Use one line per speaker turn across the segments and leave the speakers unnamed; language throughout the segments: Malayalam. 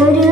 ഒരു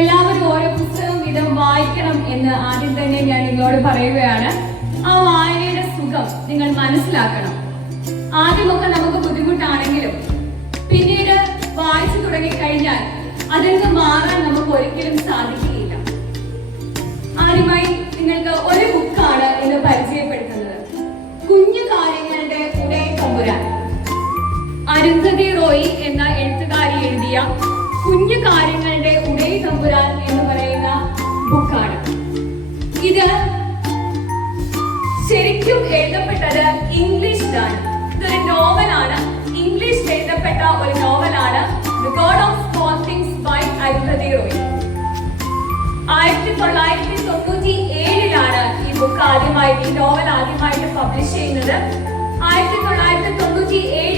എല്ലാവരും ഓരോ പുസ്തകം വീതം വായിക്കണം എന്ന് ആദ്യം തന്നെ ഞാൻ നിങ്ങളോട് പറയുകയാണ്. ആ വായനയുടെ സുഖം നിങ്ങൾ മനസ്സിലാക്കണം. ആദ്യമൊക്കെ നമുക്ക് ബുദ്ധിമുട്ടാണെങ്കിലും പിന്നീട് വായിച്ചു തുടങ്ങിക്കഴിഞ്ഞാൽ അതിൽ നിന്ന് മാറാൻ നമുക്ക് ഒരിക്കലും സാധിക്കുകയില്ല. ആദ്യമായി നിങ്ങൾക്ക് ഒരു ബുക്കാണ് ഇന്ന് പരിചയപ്പെടുത്തുന്നത്. കുഞ്ഞു കാര്യങ്ങളുടെ ഉടയ തമ്പുരാൻ. അരുന്ധതി റോയി എന്ന എഴുത്തുകാരി എഴുതിയ കുഞ്ഞു കാര്യങ്ങളുടെ ഉടയ തമ്പുരാൻ എന്ന് പറയുന്ന ബുക്കാണ്. ഇത് ശരിക്കും എഴുതപ്പെട്ടത് ഇംഗ്ലീഷിലാണ് ഇതൊരു നോവലാണ്. ഇംഗ്ലീഷിൽ എഴുതപ്പെട്ട ഒരു നോവലാണ് God of Small Things by Arundhati Roy. ആയിരത്തി തൊള്ളായിരത്തി തൊണ്ണൂറ്റി ഏഴിലാണ് ഈ ബുക്ക് ആദ്യമായിട്ട് ഈ നോവൽ ആദ്യമായിട്ട് പബ്ലിഷ് ചെയ്യുന്നത്. ആയിരത്തി തൊള്ളായിരത്തി തൊണ്ണൂറ്റി ഏഴിലെ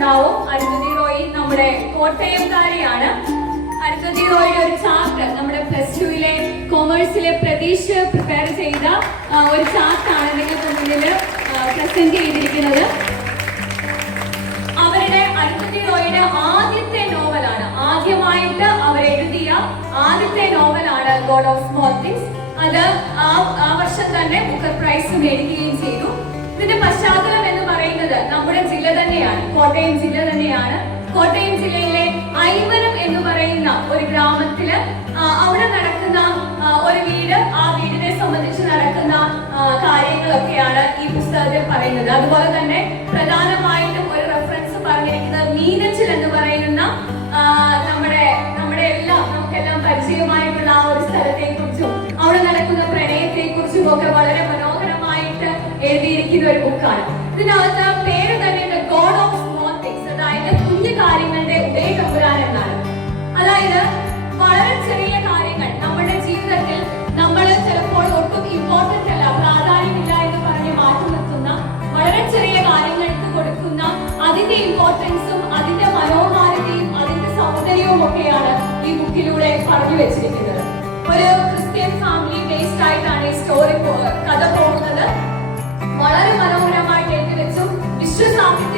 കേട്ടിട്ടുണ്ടാവും അരുന്ധതി റോയി നമ്മുടെ കോട്ടയംകാരിയാണ്. അരുന്ധതി റോയിയുടെ ഒരു ചാർട്ട് നമ്മുടെ പ്ലസ് ടുവിലെ കൊമേഴ്സിലെ പ്രതീക്ഷ പ്രിപ്പയർ ചെയ്ത ഒരു ചാർട്ടാണ് നിങ്ങൾക്ക് മുന്നിൽ പ്രസന്റ് ചെയ്തിരിക്കുന്നത്. അവരുടെ അരുന്ധതി റോയിയുടെ ആദ്യത്തെ നോവലാണ് ആദ്യമായിട്ട് അവർ എഴുതിയ ആദ്യത്തെ നോവലാണ് ഗോഡ് ഓഫ് സ്മോൾ തിങ്സ് അത് ആ വർഷം തന്നെ ബുക്കർ പ്രൈസ് മേടിക്കുകയും ചെയ്തു. ഇതിന്റെ പശ്ചാത്തലം എന്ന് പറയുന്നത് നമ്മുടെ ജില്ല തന്നെയാണ്. കോട്ടയം ജില്ല തന്നെയാണ്. കോട്ടയം ജില്ലയിലെ ഐവനം എന്ന് പറയുന്ന ഒരു ഗ്രാമത്തിൽ അവിടെ നടക്കുന്ന ഒരു വീട് ആ വീടിനെ സംബന്ധിച്ച് നടക്കുന്ന കാര്യങ്ങളൊക്കെയാണ് ഈ പുസ്തകത്തിൽ പറയുന്നത്. അതുപോലെ തന്നെ പ്രധാനമായിട്ടും ഒരു റെഫറൻസ് പറഞ്ഞിരിക്കുന്നത് മീനച്ചിൽ എന്ന് പറയുന്ന നമ്മുടെ നമ്മുടെ എല്ലാം നമുക്കെല്ലാം പരിചയമായിട്ടുള്ള ആ ഒരു സ്ഥലത്തെ കുറിച്ചും അവിടെ നടക്കുന്ന പ്രണയത്തെ കുറിച്ചും ഒക്കെ വളരെ മനോഹരമായിട്ട് എഴുതിയിരിക്കുന്ന ഒരു ബുക്കാണ് ഇതിനകത്ത് പേര് തന്നെ ഗോഡ് ഓഫ് സ്മോൾ തിങ്സ് അതായത് കുഞ്ഞു കാര്യങ്ങളുടെ ഉദയ തമ്പുരാൻ എന്നാണ്. അതായത് വളരെ ചെറിയ കാര്യങ്ങൾ നമ്മുടെ ജീവിതത്തിൽ നമ്മൾ ചിലപ്പോൾ ഒട്ടും ഇമ്പോർട്ടന്റ് അല്ല പ്രാധാന്യമില്ല എന്ന് പറഞ്ഞ് മാറ്റി നിർത്തുന്ന വളരെ ചെറിയ കാര്യങ്ങൾക്ക് കൊടുക്കുന്ന അതിന്റെ ഇമ്പോർട്ടൻസും അതിന്റെ മനോഹാരിതയും അതിന്റെ സൗന്ദര്യവും ഒക്കെയാണ് ഈ ബുക്കിലൂടെ പറഞ്ഞു വെച്ചിരിക്കുന്നത്. ഒരു ക്രിസ്ത്യൻ ഫാമിലി ബേസ്ഡ് ആയിട്ടാണ് ഈ സ്റ്റോറി പോകുന്നത് വളരെ മനോഹരമായിട്ട് എഴുതി വെച്ചു. വിശ്വസാഹിത്യത്തിൽ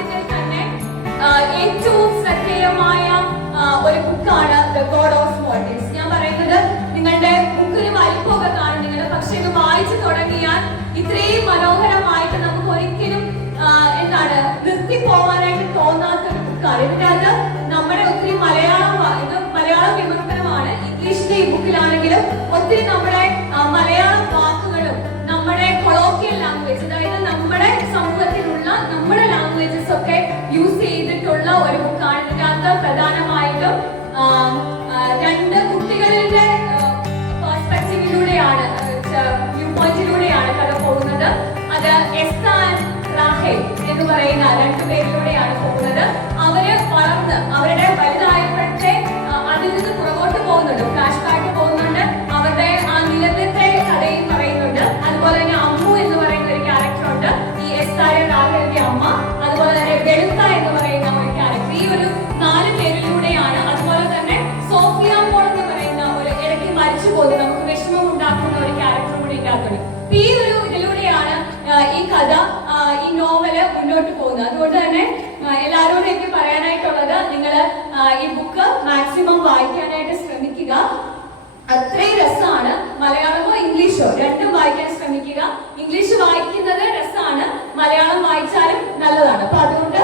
ശ്രമിക്കുക. അത്രയും രസമാണ് മലയാളമോ ഇംഗ്ലീഷോ. രണ്ടും വായിക്കാൻ ശ്രമിക്കുക. ഇംഗ്ലീഷ് വായിക്കുന്നത് രസമാണ്. മലയാളം വായിച്ചാലും നല്ലതാണ്. അപ്പൊ അതുകൊണ്ട്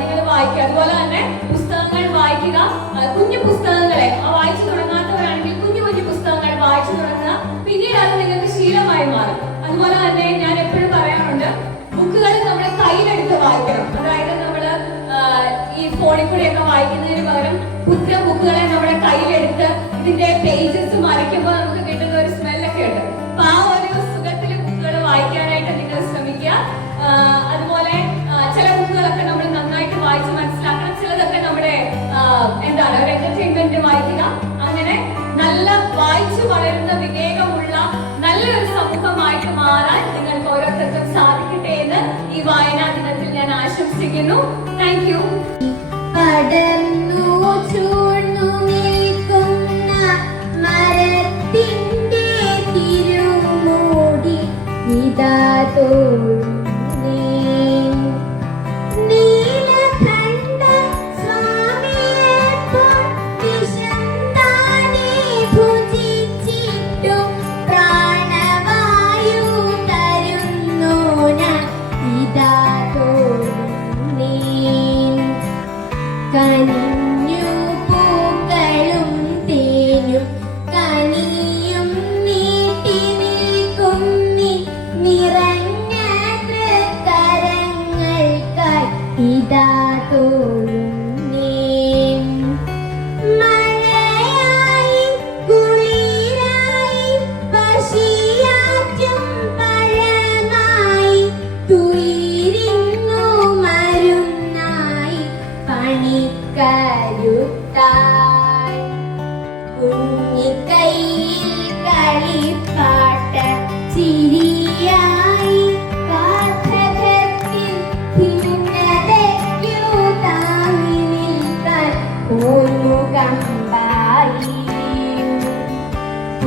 നിങ്ങൾ വായിക്കുക. അതുപോലെ തന്നെ പുസ്തകങ്ങൾ വായിക്കുക. കുഞ്ഞു പുസ്തകങ്ങളെ വായിച്ചു തുടങ്ങാത്തവരാണെങ്കിൽ കുഞ്ഞു കുഞ്ഞു പുസ്തകങ്ങൾ വായിച്ചു തുടങ്ങുക. പിന്നീട് അത് നിങ്ങൾക്ക് ശീലമായി മാറും. അതുപോലെ തന്നെ ഞാൻ എപ്പോഴും പറയാറുണ്ട് ബുക്കുകൾ നമ്മുടെ കയ്യിലെടുത്ത് വായിക്കണം. അതായത് നമ്മൾ ഈ ഫോണിൽ കൂടെയൊക്കെ വായിക്കുന്നതിന്
പടർന്നു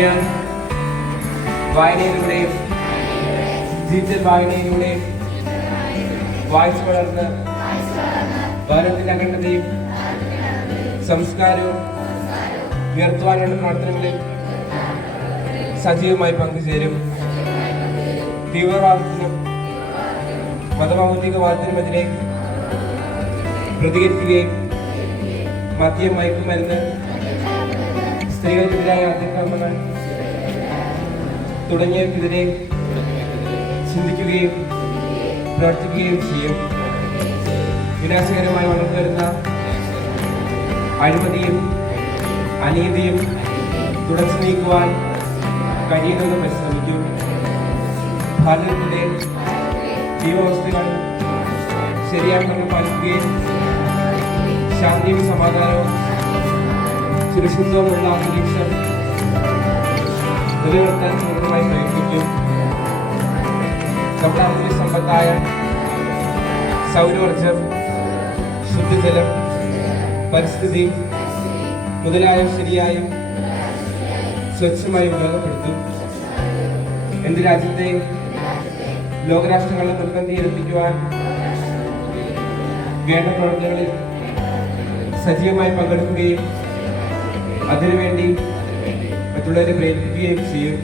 ഞാൻ
വായനയിലൂടെ ഡിജിറ്റൽ വായനയിലൂടെ വായിച്ചു വളർന്ന് ഭാരതത്തിന്റെ അഖണ്ഡതയും സംസ്കാരവും ഉയർത്തുവാനുള്ള പ്രവർത്തനങ്ങളിൽ സജീവമായി പങ്കുചേരും. തീവ്രവാദത്തിനും മതഭൗതികവാദത്തിനുമെതിരെ പ്രതികരിക്കുകയും മദ്യം മയക്കുമരുന്ന് സ്ത്രീകൾക്കെതിരായ അതിക്രമങ്ങൾ തുടങ്ങിയവർക്കെതിരെ ചിന്തിക്കുകയും പ്രവർത്തിക്കുകയും ചെയ്യും. വിനാശകരമായി വളർന്നു വരുന്ന അഴിമതിയും അനീതിയും തുടച്ചു നീക്കുവാൻ കഴിയുന്നത് പരിശ്രമിക്കും. ഭാരതത്തിലെ ജീവവസ്തുക്കൾ ശരിയാണെന്ന് പാലിക്കുകയും ശാന്തിയും സമാധാനവും സുരക്ഷിതവുമുള്ള അന്തരീക്ഷം നിലനിർത്താൻ പൂർണമായി പ്രയത്നിക്കും. നമ്മുടെ സമ്പത്തായ സൗരോർജം ശുദ്ധജലം പരിസ്ഥിതി മുതലായ ശരിയായ സ്വച്ഛമായി ഉപയോഗപ്പെടുത്തും. രാജ്യത്തെ വേണ്ട പ്രവർത്തനങ്ങളിൽ സജീവമായി പങ്കെടുക്കുകയും അതിനുവേണ്ടി മറ്റുള്ളവരെ പ്രേരിപ്പിക്കുകയും ചെയ്യും.